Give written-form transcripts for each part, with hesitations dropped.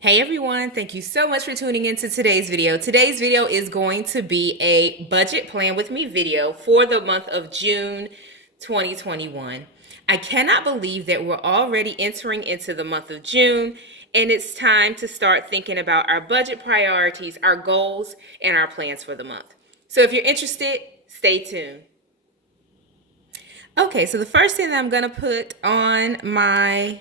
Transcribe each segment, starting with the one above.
Hey everyone, thank you so much for tuning into today's video. Today's video is going to be a budget plan with me video for the month of June 2021. I cannot believe that we're already entering into the month of June and it's time to start thinking about our budget priorities, our goals, and our plans for the month. So if you're interested, stay tuned. Okay, so the first thing that I'm going to put on my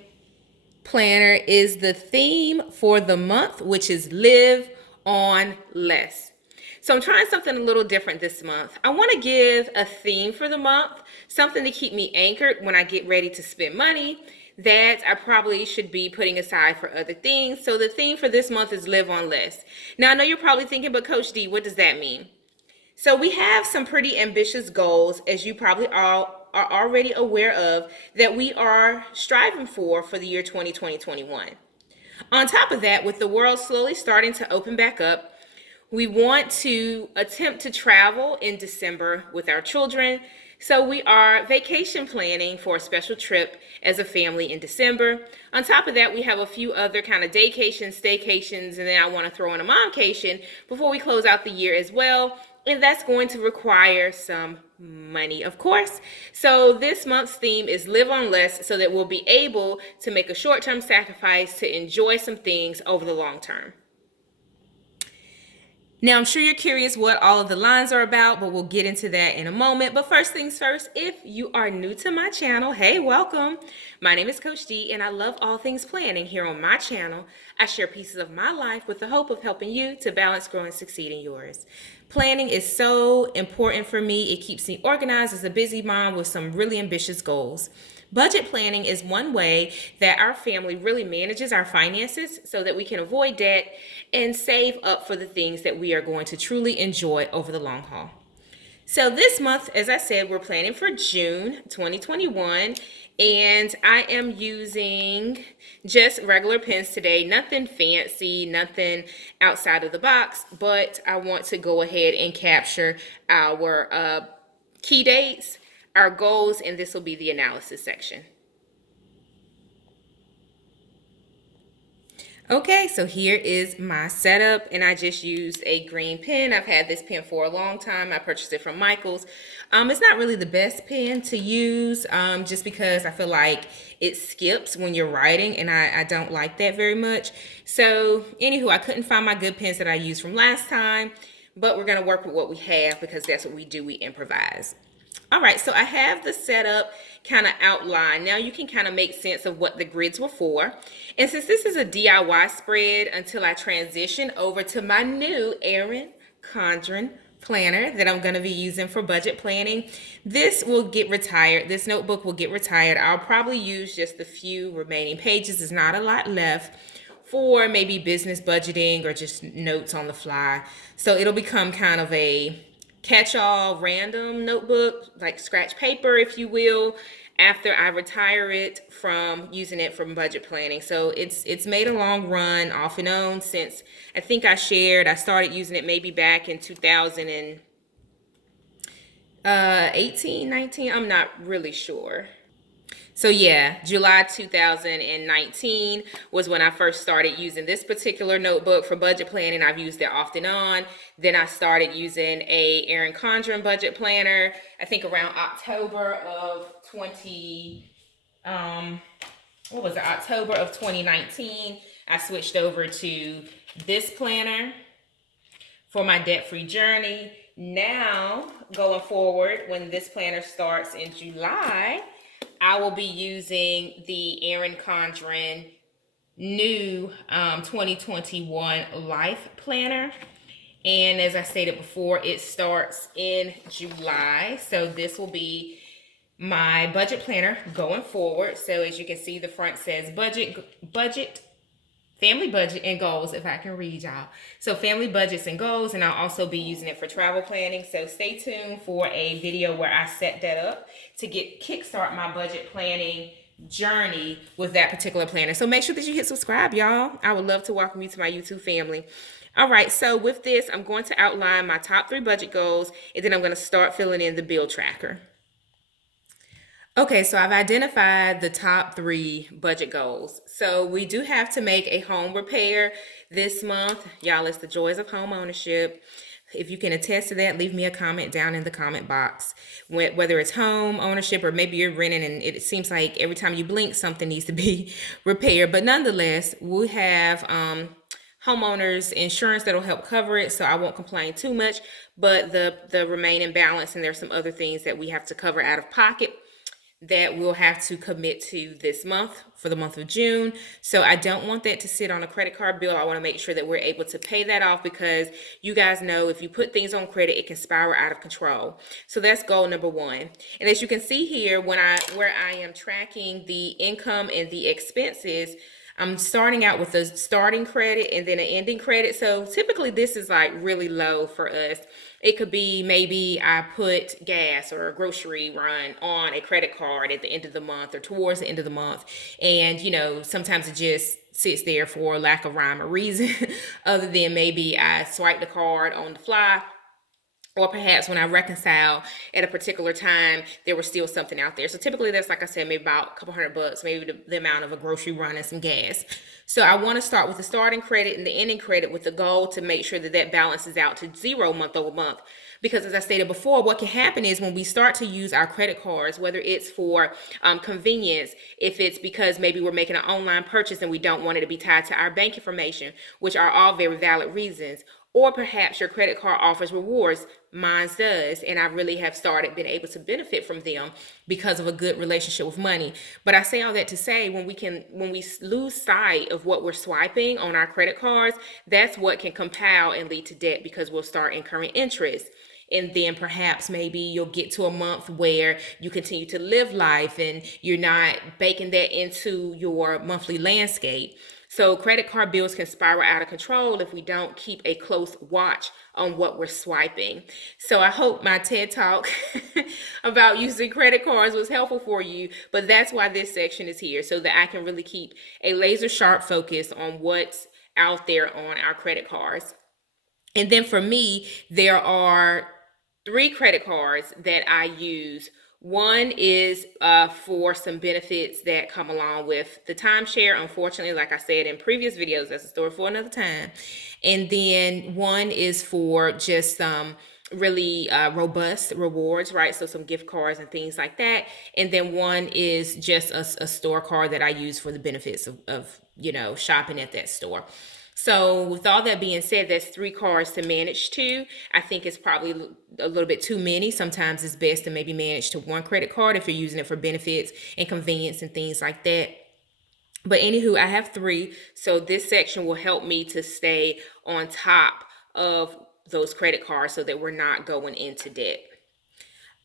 planner is the theme for the month, which is live on less. So I'm trying something a little different this month. I want to give a theme for the month, something to keep me anchored when I get ready to spend money that I probably should be putting aside for other things. So the theme for this month is live on less. Now I know you're probably thinking, but Coach D, what does that mean? So we have some pretty ambitious goals, as you probably all are already aware of, that we are striving for the year 2021. On top of that, with the world slowly starting to open back up, we want to attempt to travel in December with our children. So we are vacation planning for a special trip as a family in December. On top of that, we have a few other kind of daycations, staycations, and then I want to throw in a momcation before we close out the year as well. And that's going to require some money, of course. So this month's theme is live on less so that we'll be able to make a short-term sacrifice to enjoy some things over the long term. Now, I'm sure you're curious what all of the lines are about, but we'll get into that in a moment. But first things first, if you are new to my channel, hey, welcome. My name is Coach D, and I love all things planning. Here on my channel, I share pieces of my life with the hope of helping you to balance, grow, and succeed in yours. Planning is so important for me. It keeps me organized as a busy mom with some really ambitious goals. Budget planning is one way that our family really manages our finances so that we can avoid debt and save up for the things that we are going to truly enjoy over the long haul. So this month, as I said, we're planning for June 2021, and I am using just regular pens today, nothing fancy, nothing outside of the box, but I want to go ahead and capture our key dates, our goals, and this will be the analysis section. Okay, so here is my setup, and I just used a green pen. I've had this pen for a long time. I purchased it from Michael's. It's not really the best pen to use just because I feel like it skips when you're writing, and I don't like that very much. So, anywho, I couldn't find my good pens that I used from last time, but we're going to work with what we have because that's what we do. We improvise. All right, so I have the setup kind of outlined. Now you can kind of make sense of what the grids were for. And since this is a DIY spread until I transition over to my new Erin Condren planner that I'm going to be using for budget planning, this will get retired. This notebook will get retired. I'll probably use just the few remaining pages. There's not a lot left for maybe business budgeting or just notes on the fly. So it'll become kind of a catch-all random notebook, like scratch paper, if you will, after I retire it from using it from budget planning. So it's made a long run off and on since I think I started using it maybe back in 2018, 19, I'm not really sure. So yeah, July 2019 was when I first started using this particular notebook for budget planning. I've used it off and on. Then I started using a Erin Condren budget planner, I think around October of 20, what was it, October of 2019. I switched over to this planner for my debt-free journey. Now, going forward, when this planner starts in July, I will be using the Erin Condren new 2021 Life Planner. And as I stated before, it starts in July. So this will be my budget planner going forward. So as you can see, the front says budget, family budget and goals, if I can read y'all. So family budgets and goals, and I'll also be using it for travel planning. So stay tuned for a video where I set that up to kickstart my budget planning journey with that particular planner. So make sure that you hit subscribe, y'all. I would love to welcome you to my YouTube family. All right, so with this, I'm going to outline my top 3 budget goals, and then I'm going to start filling in the bill tracker. Okay, so I've identified the top three budget goals. So we do have to make a home repair this month. Y'all, it's the joys of home ownership. If you can attest to that, leave me a comment down in the comment box. Whether it's home ownership or maybe you're renting and it seems like every time you blink, something needs to be repaired. But nonetheless, we have homeowners insurance that'll help cover it, so I won't complain too much. But the remaining balance, and there's some other things that we have to cover out of pocket that we'll have to commit to this month for the month of June. So I don't want that to sit on a credit card bill. I want to make sure that we're able to pay that off because you guys know if you put things on credit, it can spiral out of control. So that's goal number one. And as you can see here, where I am tracking the income and the expenses, I'm starting out with a starting credit and then an ending credit. So typically this is like really low for us. It could be maybe I put gas or a grocery run on a credit card at the end of the month or towards the end of the month. And, sometimes it just sits there for lack of rhyme or reason, other than maybe I swipe the card on the fly, or perhaps when I reconcile at a particular time, there was still something out there. So typically that's, like I said, maybe about a couple $100, maybe the amount of a grocery run and some gas. So I want to start with the starting credit and the ending credit with the goal to make sure that that balances out to zero month over month. Because as I stated before, what can happen is when we start to use our credit cards, whether it's for convenience, if it's because maybe we're making an online purchase and we don't want it to be tied to our bank information, which are all very valid reasons, or perhaps your credit card offers rewards. Mine does, and I really have started being able to benefit from them because of a good relationship with money. But I say all that to say, when we lose sight of what we're swiping on our credit cards, that's what can compound and lead to debt because we'll start incurring interest. And then perhaps maybe you'll get to a month where you continue to live life and you're not baking that into your monthly landscape. So credit card bills can spiral out of control if we don't keep a close watch on what we're swiping. So I hope my TED Talk about using credit cards was helpful for you, but that's why this section is here, so that I can really keep a laser sharp focus on what's out there on our credit cards. And then for me, there are three credit cards that I use. One is for some benefits that come along with the timeshare. Unfortunately, like I said in previous videos, that's a story for another time. And then one is for just some really robust rewards, right? So some gift cards and things like that. And then one is just a store card that I use for the benefits of shopping at that store. So with all that being said, that's three cards to manage to. I think it's probably a little bit too many. Sometimes it's best to maybe manage to one credit card if you're using it for benefits and convenience and things like that. But anywho, I have three. So this section will help me to stay on top of those credit cards so that we're not going into debt.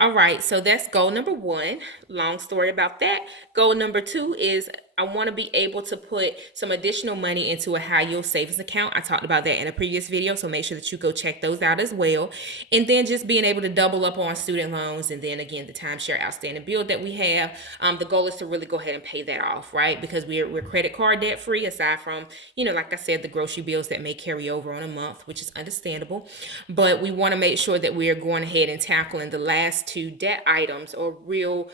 All right, so that's goal number one. Long story about that. Goal number two is I want to be able to put some additional money into a high yield savings account. I talked about that in a previous video, so make sure that you go check those out as well. And then just being able to double up on student loans, and then again the timeshare outstanding bill that we have. The goal is to really go ahead and pay that off, right? Because we're credit card debt free, aside from like I said, the grocery bills that may carry over on a month, which is understandable. But we want to make sure that we are going ahead and tackling the last two debt items, or real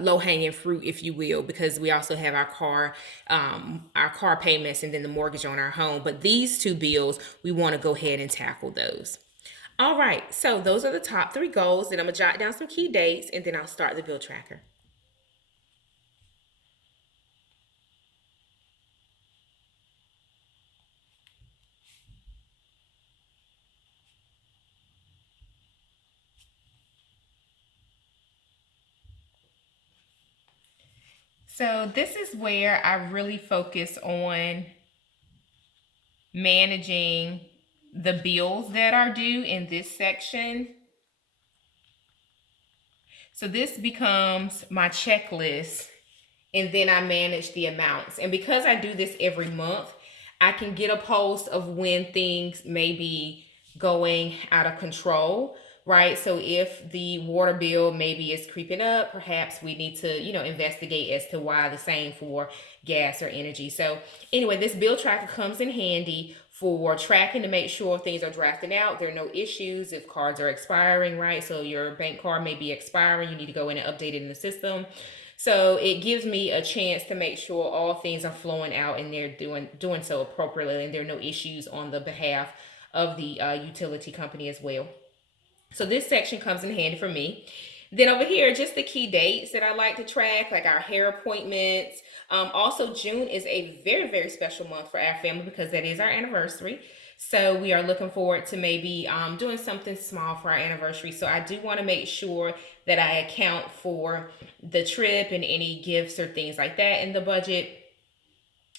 low-hanging fruit, if you will, because we also have our car payments and then the mortgage on our home. But these two bills, we want to go ahead and tackle those. All right, so those are the top three goals. Then I'm gonna jot down some key dates, and then I'll start the bill tracker. So this is where I really focus on managing the bills that are due in this section. So this becomes my checklist, and then I manage the amounts. And because I do this every month, I can get a pulse of when things may be going out of control. right? So if the water bill maybe is creeping up, perhaps we need to, investigate as to why. The same for gas or energy. So anyway, this bill tracker comes in handy for tracking to make sure things are drafting out. There are no issues if cards are expiring, right? So your bank card may be expiring. You need to go in and update it in the system. So it gives me a chance to make sure all things are flowing out and they're doing so appropriately, and there are no issues on the behalf of the utility company as well. So this section comes in handy for me. Then over here, just the key dates that I like to track, like our hair appointments. Also, June is a very, very special month for our family because that is our anniversary. So we are looking forward to maybe doing something small for our anniversary. So I do want to make sure that I account for the trip and any gifts or things like that in the budget.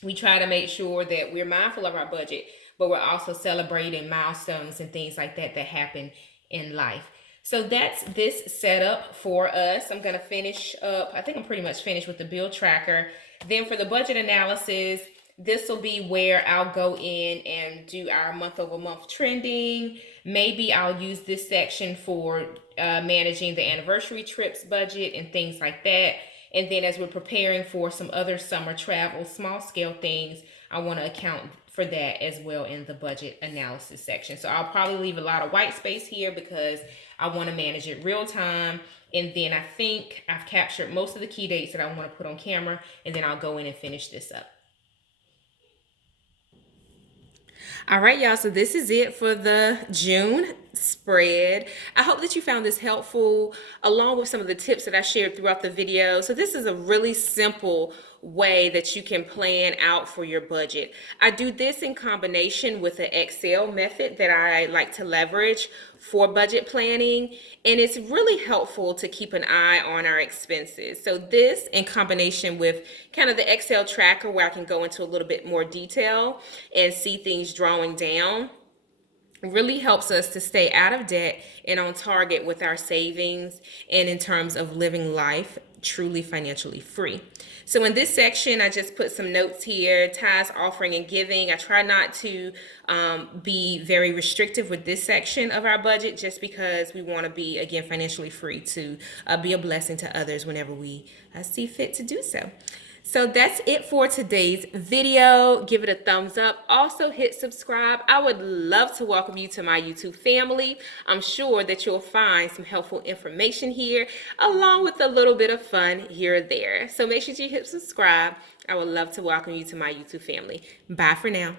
We try to make sure that we're mindful of our budget, but we're also celebrating milestones and things like that that happen in life. So that's this setup for us. I'm going to finish up. I think I'm pretty much finished with the bill tracker. Then for the budget analysis, this will be where I'll go in and do our month over month trending. Maybe I'll use this section for managing the anniversary trips budget and things like that. And then as we're preparing for some other summer travel, small scale things, I want to account for that as well in the budget analysis section. So I'll probably leave a lot of white space here because I want to manage it real time. And then I think I've captured most of the key dates that I want to put on camera, and then I'll go in and finish this up. All right, y'all. So this is it for the June spread. I hope that you found this helpful, along with some of the tips that I shared throughout the video. So this is a really simple way that you can plan out for your budget. I do this in combination with an Excel method that I like to leverage for budget planning, and it's really helpful to keep an eye on our expenses. So this in combination with kind of the Excel tracker where I can go into a little bit more detail and see things drawing down really helps us to stay out of debt and on target with our savings and in terms of living life truly financially free. So in this section, I just put some notes here: tithes, offering, and giving. I try not to be very restrictive with this section of our budget just because we want to be, again, financially free to be a blessing to others whenever we see fit to do so. So that's it for today's video. Give it a thumbs up. Also hit subscribe. I would love to welcome you to my YouTube family. I'm sure that you'll find some helpful information here, along with a little bit of fun here or there. So make sure you hit subscribe. I would love to welcome you to my YouTube family. Bye for now.